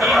3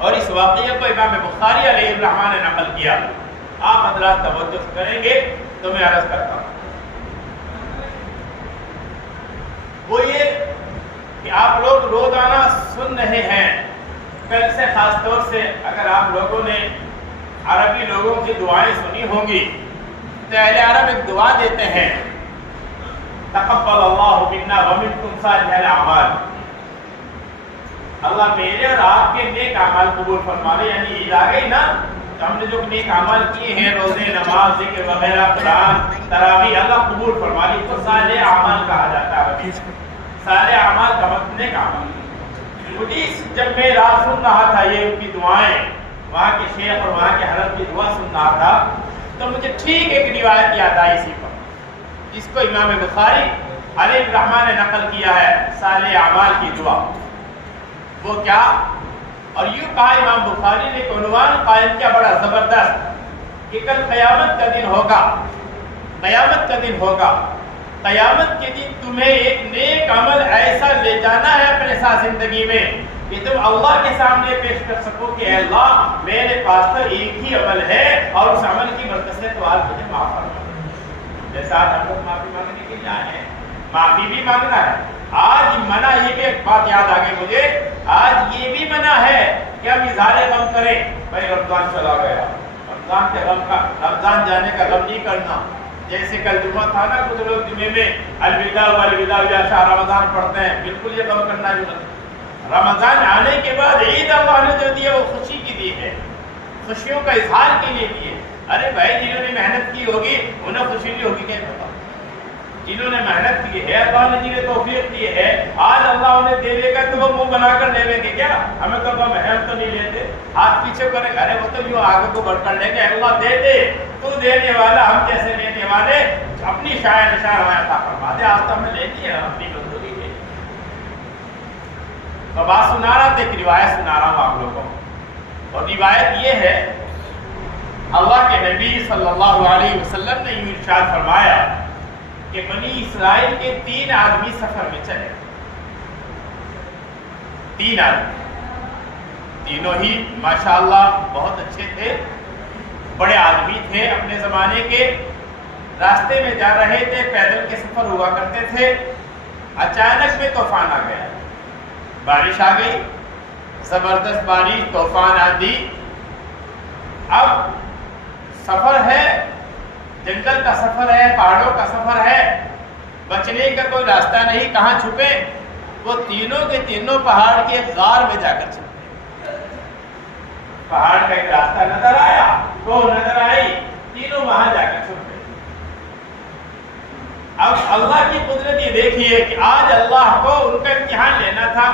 اور اس واقعے کو امام بخاری علیہ الرحمہ نے نقل کیا. آپ حضرات توجہ کریں گے تو میں عرض کرتا ہوں. وہ یہ کہ آپ لوگ روزانہ سن رہے ہیں، کل سے خاص طور سے اگر آپ لوگوں نے عربی لوگوں کی دعائیں سنی ہوں گی تو اہل عرب ایک دعا دیتے ہیں، تقبل اللہ منا ومنکم صالح الاعمال. اللہ میرے اور آپ کے نیک اعمال قبول فرما لے. یعنی عید آ گئی نا تو ہم نے جو نیک اعمال کیے ہیں، روزے، نماز، ذکر وغیرہ، قرآن، تراویح، اللہ قبول فرما لے. تو صالح اعمال کہا جاتا ہے. صالح اعمال کا مطلب نیک اعمال. مجھے جب میں رات سن رہا تھا یہ ان کی دعائیں، وہاں کے شیخ اور وہاں کے حضرت کی دعا سن رہا تھا، تو مجھے ٹھیک ایک روایت یاد آئی اسی پر، جس کو امام بخاری علیہ الرحمہ نے نقل کیا ہے، صالح اعمال کی دعا. وہ کیا؟ اور یوں کہا امام بخاری نے ایک عنوان قائم کیا بڑا زبردست کہ کل قیامت کا دن ہوگا. قیامت کا دن ہوگا. قیامت کے دن تمہیں ایک نیک عمل ایسا لے جانا ہے اپنے ساتھ زندگی میں کہ تم اللہ کے سامنے پیش کر سکو کہ اے اللہ میرے پاس تو ایک ہی عمل ہے اور اس عمل کی برکت سے تو آج مجھے معاف فرما. جیسا آج ہم لوگ معافی مانگنے کے لیے آئے ہیں، معافی بھی مانگنا ہے. آج منع یہ بھی ایک بات یاد آ گئی مجھے، آج یہ بھی منع ہے کہ ہم اظہار غم کریں. بھائی رمضان چلا گیا، رمضان کے غم کا، رمضان جانے کا غم نہیں کرنا. جیسے کل جمعہ تھا نا، کچھ لوگ جمعے میں الوداع والوداع یا شاہ رمضان پڑھتے ہیں. بالکل یہ غم کرنا ضرورت ہے. رمضان آنے کے بعد عید اللہ نے جو دی ہے وہ خوشی کی دی ہے، خوشیوں کا اظہار کے لیے دی ہے. ارے بھائی جنہوں نے محنت کی ہوگی انہیں خوشی نہیں ہوگی کیا بتا؟ جنہوں نے محنت کی ہے، اللہ نے جنہیں توفیق دی ہے، آج اللہ انہیں دے دے گا تو وہ منہ بنا کر لے لیں گے کیا؟ ہمیں تو محنت تو نہیں لیتے، ہاتھ پیچھے کریں گے. ارے وہ تو یوں آگے کو بڑھ کر لیں گے، اللہ دے دے، تو دینے والا، ہم جیسے لینے والے اپنی شاید نشان ہمیں عطا فرما دے. آج تو ہمیں لینی ہے اپنی مزدوری کے. تو بات سنا رہا تھا، ایک روایت سنا رہا ہوں آپ لوگوں کو، اور روایت یہ ہے اللہ کے نبی صلی اللہ علیہ وسلم نے یوں ارشاد فرمایا کہ بنی اسرائیل کے 3 آدمی سفر میں چلے. 3 آدمی، تینوں ہی ماشاءاللہ بہت اچھے تھے، بڑے آدمی تھے اپنے زمانے کے. راستے میں جا رہے تھے، پیدل کے سفر ہوا کرتے تھے. اچانک میں طوفان آ گیا، بارش آ گئی، زبردست بارش، طوفان آندھی. اب سفر ہے، جنگل کا سفر ہے، پہاڑوں کا سفر ہے، بچنے کا کوئی راستہ نہیں، کہاں چھپے؟ وہ تینوں کے تینوں پہاڑ کے غار میں جا کر چھپے. پہاڑ کا ایک راستہ نظر آیا، وہ نظر آئی، تینوں وہاں جا کر چھپے. اب اللہ کی قدرت یہ دیکھیے کہ آج اللہ کو ان کا امتحان لینا تھا.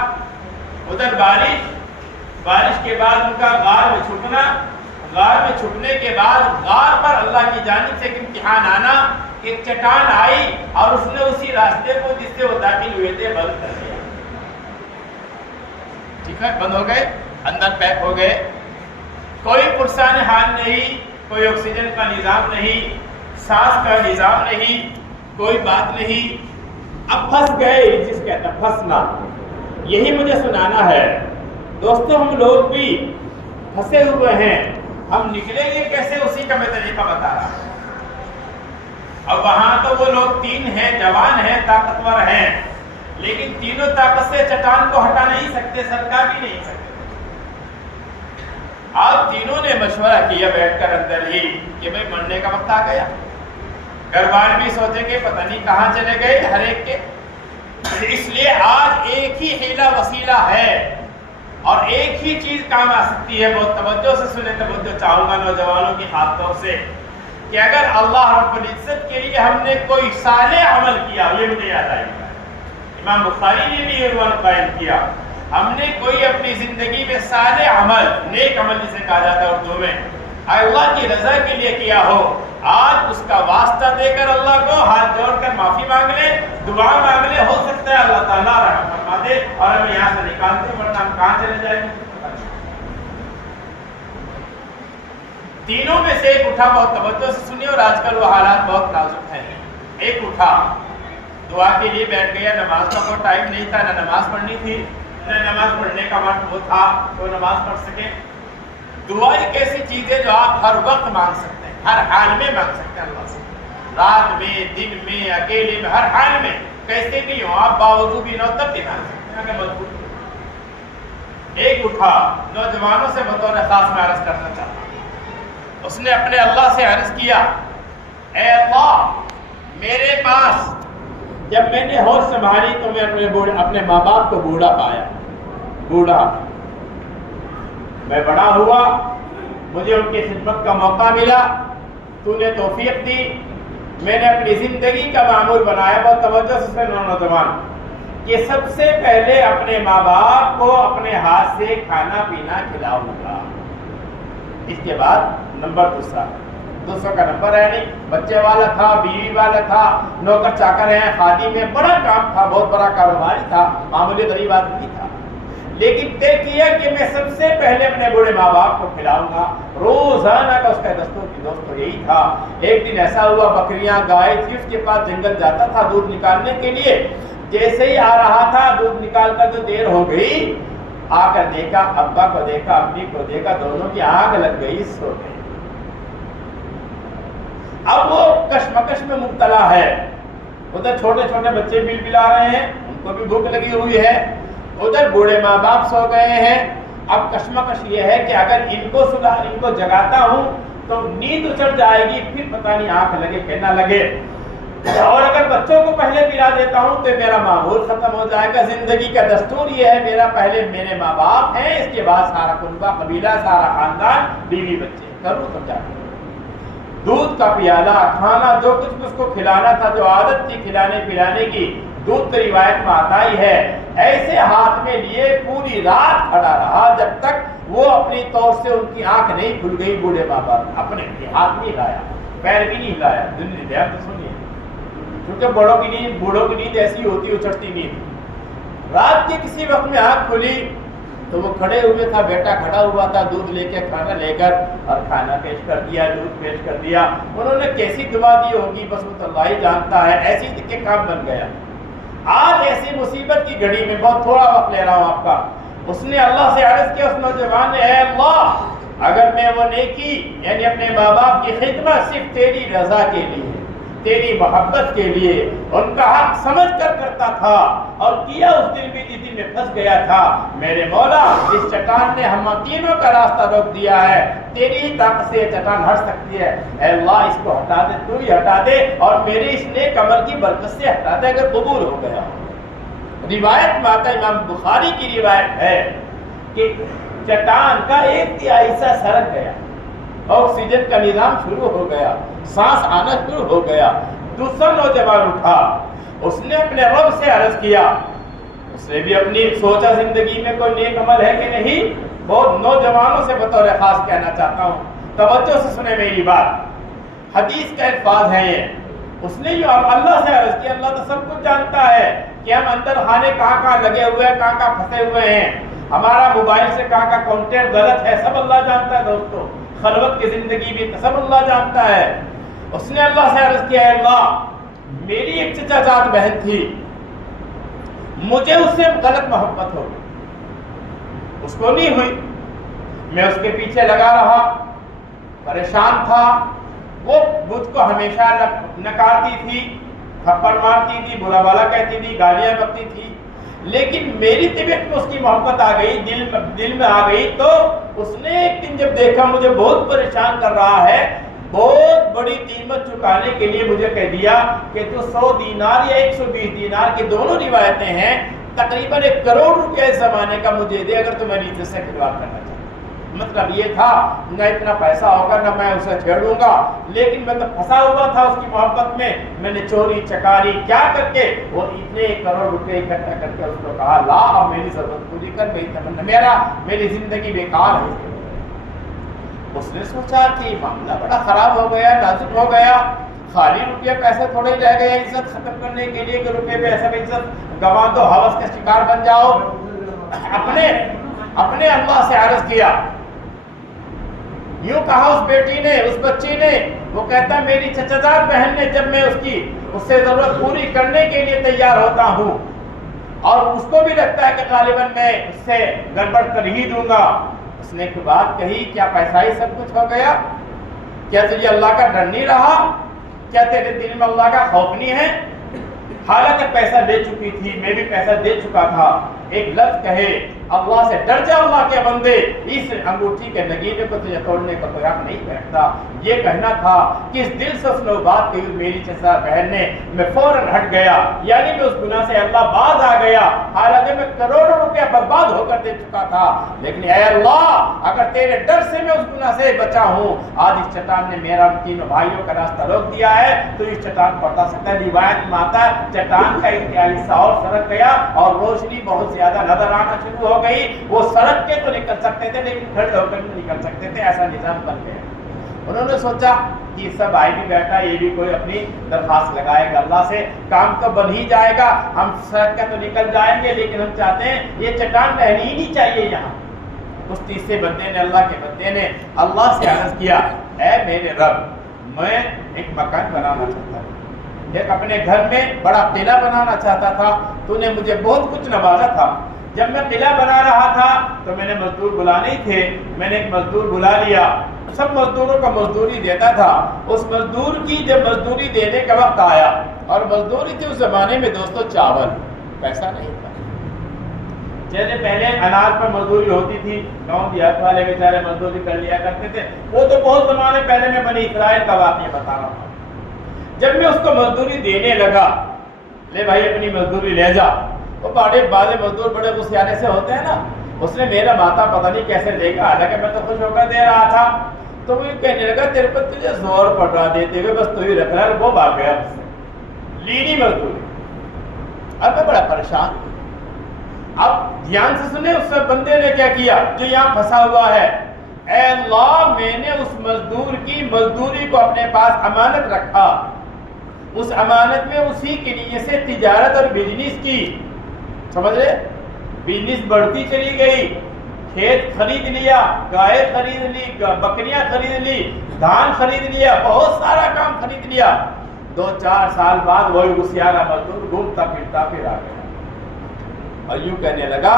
ادھر بارش کے بعد ان کا غار میں چھپنا، غار میں چھپنے کے بعد غار پر اللہ کی جانب سے ایک امتحان آنا. ایک چٹان آئی اور اس نے اسی راستے کو جس سے وہ داخل ہوئے تھے بند کر دیا. ٹھیک ہے، بند ہو گئے، اندر پیک ہو گئے. کوئی پرسان حال نہیں، کوئی آکسیجن کا نظام نہیں، سانس کا نظام نہیں، کوئی بات نہیں. اب پھنس گئے، جس کہتا پھنسنا. یہی مجھے سنانا ہے دوستو، ہم لوگ بھی پھنسے ہوئے ہیں. ہم نکلیں گے کیسے، اسی کا میں طریقہ بتا رہا ہوں. اب وہاں تو وہ لوگ 3 ہیں، جوان ہیں، طاقتور ہیں، لیکن تینوں طاقت سے چٹان کو ہٹا نہیں سکتے، سرکا بھی نہیں سکتے. آپ تینوں نے مشورہ کیا بیٹھ کر اندر ہی کہ بھائی مرنے کا وقت آ گیا. گھر بار بھی سوچیں گے پتہ نہیں کہاں چلے گئے ہر ایک کے. اس لیے آج ایک ہی حیلہ وسیلہ ہے اور ایک ہی چیز کام آ سکتی ہے. بہت توجہ سے سنیں، توجہ چاہوں گا نوجوانوں کی خاص طور سے، کہ اگر اللہ رب العزت کے لیے ہم نے کوئی صالح عمل کیا، یہ مجھے یاد آئے گا، امام بخاری نے بھی یہ عنوان قائم کیا، ہم نے کوئی اپنی زندگی میں صالح عمل، نیک عمل جسے کہا جاتا ہے اردو میں، اللہ کی رضا کے لیے کیا ہو، آج اس کا واسطہ دے کر اللہ کو ہاتھ جوڑ کر معافی مانگ لے، دعا مانگ لے. ہو سکتا ہے اللہ تعالیٰ رحم فرما دے اور ہمیں یہاں سے نکال دے، ورنہ ہم کہاں چلے جائیں گے. تینوں میں سے ایک اٹھا، بہت توجہ سے سنیے، اور آج کل وہ حالات بہت نازک ہیں. ایک اٹھا، دعا کے لیے بیٹھ گیا، نماز کا کوئی ٹائم نہیں تھا، نہ نماز پڑھنی تھی، نہ نماز پڑھنے کا وقت وہ تھا تو نماز پڑھ سکے. دعا ایک ایسی چیز ہے جو آپ ہر وقت مانگ سکتے ہیں, ہر حال میں مانگ سکتے ہیں اللہ سے, رات میں, دن میں, اکیلے میں, ہر حال میں, کیسے بھی ہو آپ, باوضو بھی نہ تب بھی مانگ سکتے ہیں اگر مجبور. ایک اٹھا نوجوانوں سے بطور خاص میں عرض کرنا چاہتا ہوں, اس نے اپنے اللہ سے عرض کیا, اے اللہ میرے پاس جب میں نے ہوش سنبھالی تو میں اپنے ماں باپ کو بوڑھا پایا, بوڑھا میں بڑا ہوا, مجھے ان کی خدمت کا موقع ملا, تو نے توفیق دی, میں نے اپنی زندگی کا معمول بنایا. بہت توجہ سے سنو نوجوان, کہ سب سے پہلے اپنے ماں باپ کو اپنے ہاتھ سے کھانا پینا کھلاؤں گا. اس کے بعد نمبر دوسروں کا نمبر ہے نہیں, بچے والا تھا, بیوی والا تھا, نوکر چاکر ہیں, خادم میں, بڑا کام تھا, بہت بڑا کاروباری تھا, معمولی غریب آدمی تھا, لیکن طے کیا کہ میں سب سے پہلے اپنے بوڑھے ماں باپ کو کھلاؤں گا. روزانہ کا اس کا دوست یہی تھا. ایک دن ایسا ہوا, بکریاں گائے تھی, اس کے پاس جنگل جاتا تھا دودھ نکالنے کے لیے. جیسے ہی آ رہا تھا دودھ نکال کر جو دیر ہو گئی, آ کر دیکھا, ابا کو دیکھا, امی کو دیکھا, دونوں کی آنکھ لگ گئی, سو گئے. اب وہ کشمکش میں مبتلا ہے, ادھر چھوٹے چھوٹے بچے بل بلا رہے ہیں, ان کو بھی بھوک لگی ہوئی ہے, ادھر بوڑھے ماں باپ سو گئے ہیں. اب کشمکش یہ ہے کہ اگر ان کو جگاتا ہوں تو نیند چڑھ جائے گی, پھر پتہ نہیں آنکھ لگے کہ نہ لگے, اور اگر بچوں کو پہلے پلا دیتا ہوں تو میرا معمول ختم ہو جائے گا. زندگی کا دستور یہ ہے, میرا پہلے میرے ماں باپ ہیں, اس کے بعد سارا کنبہ قبیلہ, سارا خاندان, بیوی بچے, کروں تو کیا. دودھ کا پیالہ, کھانا, جو کچھ اس کو کھلانا تھا, جو عادت تھی کھلانے پلانے کی, دودھ کی روایت میں آتا ہی ہے, ایسے ہاتھ میں لیے پوری رات کھڑا رہا جب تک وہ اپنی طور سے ان کی آنکھ نہیں کھل گئی. بوڑھے ماں باپ اپنے ہاتھ نہیں ہلایا, پیر بھی نہیں ہلایا. دھیان سے سنیے, کیونکہ بڑوں کی نیند ایسی ہوتی, اچھڑتی نیند. رات کے کسی وقت میں آنکھ کھلی تو وہ کھڑے ہوئے تھا, بیٹا کھڑا ہوا تھا, دودھ لے کے, کھانا لے کر, اور کھانا پیش کر دیا, دودھ پیش کر دیا. انہوں نے کیسی دعا دی ہوگی بس وہ اللہ ہی جانتا ہے, ایسی کہ کام بن گیا. آج ایسی مصیبت کی گھڑی میں, بہت تھوڑا وقت لے رہا ہوں آپ کا, اس نے اللہ سے عرض کیا, اس نوجوان نے, اے اللہ اگر میں وہ نیکی یعنی اپنے ماں باپ کی خدمت صرف تیری رضا کے لیے, تیری محبت کے لیے, ان کا حق سمجھ کر کرتا تھا اور کیا اس دن بھی جس دن میں پھنس گیا تھا, میرے مولا اس چٹان نے ہم تینوں کا راستہ روک دیا ہے, تیری ہی طاقت سے یہ چٹان ہٹ سکتی ہے. اے اللہ اس کو ہٹا دے, تو ہی ہٹا دے, اور میرے اس نیک عمل کی برکت سے ہٹا دے اگر قبول ہو گیا. روایت میں آتا ہے, امام بخاری کی روایت ہے کہ چٹان کا 1/3 حصہ سرک گیا, آکسیجن کا نظام شروع ہو گیا, سانس آنا شروع ہو گیا. دوسرا نوجوان اٹھا, اس نے اپنے رب سے عرض کیا, اس نے بھی اپنی سوچا زندگی میں کوئی نیک عمل ہے کہ نہیں. بہت نوجوانوں سے بطور خاص کہنا چاہتا ہوں, توجہ سے سنیں میری بات, حدیث کا الفاظ ہے یہ. اس نے جو اللہ سے عرض کیا, اللہ تو سب کچھ جانتا ہے کہ ہم اندر خانے کہاں کہاں لگے ہوئے ہیں, کہاں کہاں پھنسے ہوئے ہیں, ہمارا موبائل سے کہاں کہاں کانٹیکٹ غلط ہے, سب اللہ جانتا ہے دوستو. خلوت کی زندگی بھی سب اللہ جانتا ہے. اس نے اللہ سے عرض کیا, اے اللہ میری ایک چچا زاد بہن تھی, مجھے اس سے غلط محبت ہو گئی, اس کو نہیں ہوئی, میں اس کے پیچھے لگا رہا, پریشان تھا. وہ مجھ کو ہمیشہ نکارتی تھی, تھپڑ مارتی تھی, برا بھلا کہتی تھی, گالیاں بکتی تھی, لیکن میری طبیعت میں اس کی محبت آ گئی, دل میں آ گئی. تو اس نے ایک دن جب دیکھا مجھے بہت پریشان کر رہا ہے, بہت بڑی قیمت چکانے کے لیے مجھے کہہ دیا کہ تو 100 دینار یا 120 دینار کی دونوں روایتیں ہیں, تقریباً 1 کروڑ روپیہ اس زمانے کا مجھے دے اگر تو میری عزت سے کھلواڑ کرنا چاہتا. مطلب یہ تھا نہ اتنا پیسہ ہوگا نہ میں اسے چھیڑوں گا, لیکن میں تو پھنسا ہوا تھا اس کی محبت میں نے چوری چکاری کیا کر کے وہ اتنے 1 کروڑ روپے اکٹھا کر کے اس کو کہا, لا اب میری ضرورت پوری کر, میری تمنا, میری زندگی بیکار ہے. اس نے سوچا کہ معاملہ بڑا خراب ہو گیا, نازک ہو گیا, خالی روپیہ پیسے تھوڑے ہی رہ گئے عزت ختم کرنے کے لیے کہ روپے پیسے میں عزت گنوا دو, ہوس کا شکار بن جاؤ. اپنے اللہ سے عرض کیا, یوں کہا اس بیٹی نے, اس بچی نے, وہ کہتا میری چچا زاد بہن نے, جب میں اس سے ضرورت پوری کرنے کے لیے تیار ہوتا ہوں اور اس کو بھی لگتا ہے کہ غالباً میں اس سے گڑبڑ کر ہی دوں گا. اس نے ایک بات کہی, کیا پیسہ ہی سب کچھ ہو گیا؟ کیا تجھے اللہ کا ڈر نہیں رہا؟ کیا تیرے دل میں اللہ کا خوف نہیں ہے؟ حالانکہ پیسہ دے چکی تھی, میں بھی پیسہ دے چکا تھا. ایک لفظ کہے, اللہ سے ڈر جا اللہ کے بندے, اس انگوٹھی کے نگینے کو تجھے توڑنے کا کوئی حق نہیں بیٹھتا. یہ کہنا تھا کہ اس دل سے اس نے بات کہی میری چچا بہن نے, میں فوراً ہٹ گیا, یعنی میں اس گناہ سے اللہ باز آ گیا. حالانکہ میں کروڑوں روپیہ برباد ہو کر دے چکا تھا, لیکن اے اللہ اگر تیرے ڈر سے میں اس گناہ سے بچا ہوں, آج اس چٹان نے میرا تینوں بھائیوں کا راستہ روک دیا ہے, تو اس چٹان کو ہٹا سکتا ہے. روایت میں آتا ہے چٹان کا ایک حصہ اور سرک گیا اور روشنی بہت زیادہ نظر آنا شروع ہو گئی. وہ سڑک کے تو نکل سکتے تھے لیکن کھڑے ہو کر نہیں نکل سکتے تھے, ایسا نظام بن گیا. انہوں نے سوچا کہ سب آئی بھی بیٹھا, یہ بھی کوئی اپنی درخواست لگائے گا اللہ سے, کام تو بن ہی جائے گا, ہم سڑک کا تو نکل جائیں گے, لیکن ہم چاہتے ہیں یہ چٹان رہنی ہی نہیں چاہیے یہاں. اس تیسرے بندے نے, اللہ کے بندے نے اللہ سے عرض کیا, اے میرے رب, میں ایک مکان بنانا چاہتا ہوں, ایک اپنے گھر میں بڑا قلعہ بنانا چاہتا تھا. تو نے مجھے بہت کچھ نوازا تھا. جب میں قلعہ بنا رہا تھا تو میں نے مزدور بلانے تھے, میں نے ایک مزدور بلا لیا, سب مزدوروں کا مزدوری دیتا تھا. اس مزدور کی جب مزدوری دینے کا وقت آیا, اور مزدوری تھی اس زمانے میں دوستو چاول, پیسہ نہیں تھا. جیسے پہلے اناج پر مزدوری ہوتی تھی, گاؤں دیہات والے بیچارے مزدوری کر لیا کرتے تھے, وہ تو بہت زمانے پہلے میں بنی اسرائیل کا واقعہ بتا رہا ہوں. جب میں اس کو مزدوری دینے لگا, لے بھائی اپنی مزدوری لے جا, وہ بعض مزدور بڑے غصیانے سے ہوتے ہیں نا, اس نے میرا ماتا پتہ نہیں کیسے لے گا, حالانکہ میں تو خوش ہو کر دے رہا تھا. تو وہ کہنے لگا تیرے پر تجھے زور پڑ رہا دیتے ہوئے, بس تو ہی رکھ رہا ہے. وہ بھاگ گیا اس سے, لینی مزدوری. اب میں بڑا پریشان. اب دھیان سے سنیں اس بندے نے کیا کیا جو یہاں پھنسا ہوا ہے. اے اللہ, میں نے اس مزدور کی مزدوری کو اپنے پاس امانت رکھا, اس امانت میں اسی کے لیے سے تجارت اور بزنس کی, سمجھ رہے, بزنس بڑھتی چلی گئی. کھیت خرید لیا, گائے خرید لی, بکریاں خرید لی, دھان خرید لیا, بہت سارا کام خرید لیا. 2-4 سال بعد وہی غسیانہ مزدور گھومتا پھرتا پھر آ گیا, اور یوں کہنے لگا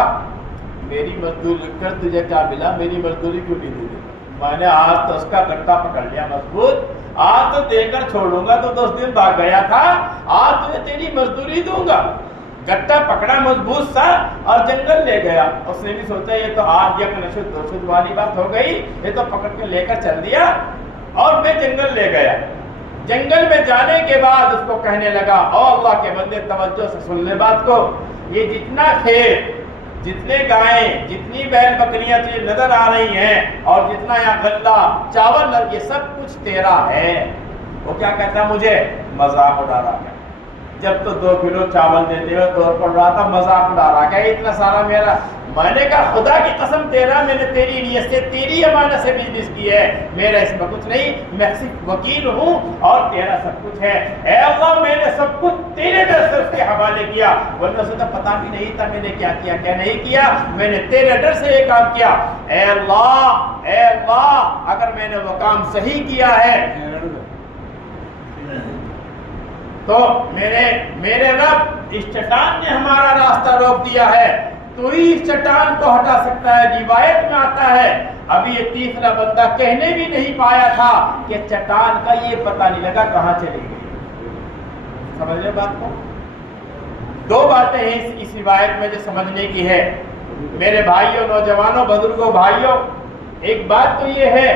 میری مزدوری لکھ کر تجھے کیا ملا, میری مزدوری کیوں نہیں دی؟ میں نے آج تو اس کا گٹا پکڑ لیا مضبوط, آج تو دے کر چھوڑوں گا. تو 10 دن بھاگ گیا تھا, آج تمہیں تیری مزدوری دوں گا. گٹا پکڑا مضبوط سا اور جنگل لے گیا. اس نے بھی سوچا یہ تو آج یک نشد دوشد والی بات ہو گئی, یہ تو پکڑ کے لے کر چل دیا, اور میں جنگل لے گیا. جنگل میں جانے کے بعد اس کو کہنے لگا, او اللہ کے بندے توجہ سے سن لے بات کو, یہ جتنا کھیت, جتنے گائیں, جتنی بیل بکریاں تجھے نظر آ رہی ہیں, اور جتنا یہاں غلہ چاول, یہ سب کچھ تیرا ہے. وہ کیا کہتا مجھے مذاق اڑا رہا ہے, جب تو 2 کلو چاول دیتے ہوئے طور پر رہا تھا, مذاق اڑا رہا کیا اتنا سارا میرا. میں نے کہا خدا کی قسم تیرا, میں نے تیری نیت سے تیری امانت سے بزنس کی ہے, میرا اس میں کچھ نہیں, میں صرف وکیل ہوں اور تیرا سب کچھ ہے. اے اللہ, میں نے سب کچھ تیرے ڈر سے اس کے حوالے کیا, ورنہ اسے تو پتا بھی نہیں تھا میں نے کیا کیا کیا نہیں کیا, میں نے تیرے ڈر سے یہ کام کیا. اے اللہ, اے اللہ, اگر میں نے وہ کام صحیح کیا ہے تو میرے رب, اس چٹان نے ہمارا راستہ روک دیا ہے, تو ہی اس چٹان کو ہٹا سکتا ہے. روایت میں آتا ہے ابھی یہ تیسرا بندہ کہنے بھی نہیں پایا تھا کہ چٹان کا یہ پتہ نہیں لگا کہاں چلی گئی. سمجھ لیں بات کو. 2 باتیں ہیں اس روایت میں جو سمجھنے کی ہے میرے بھائیوں, نوجوانوں, بزرگوں, بھائیوں. ایک بات تو یہ ہے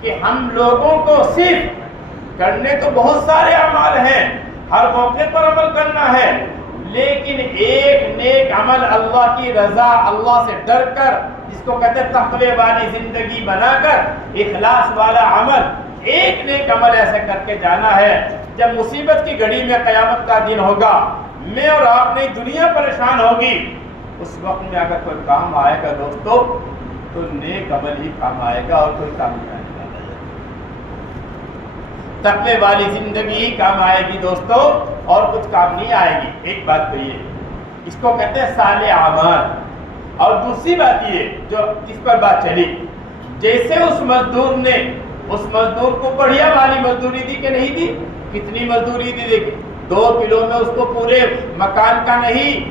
کہ ہم لوگوں کو صرف کرنے تو بہت سارے اعمال ہیں, ہر موقع پر عمل کرنا ہے, لیکن ایک نیک عمل اللہ کی رضا, اللہ سے ڈر کر, جس کو کہتے ہیں تقوی والی زندگی بنا کر, اخلاص والا عمل, ایک نیک عمل ایسے کر کے جانا ہے. جب مصیبت کی گھڑی میں قیامت کا دن ہوگا, میں اور آپ نہیں دنیا پریشان ہوگی, اس وقت میں اگر کوئی کام آئے گا دوستو تو نیک عمل ہی کام آئے گا, اور کوئی کام نہیں آئے گا. تقوی والی زندگی ہی کام آئے گی دوستو, اور کچھ کام نہیں آئے گی. ایک بات تو یہ, اس کو کہتے ہیں صالح اعمال. اور دوسری بات یہ جو جس پر بات چلی, جیسے اس مزدور نے اس مزدور کو بڑھیا والی مزدوری دی کہ نہیں دی, کتنی مزدوری دی, دیکھیں 2 کلو میں اس کو پورے مکان کا نہیں,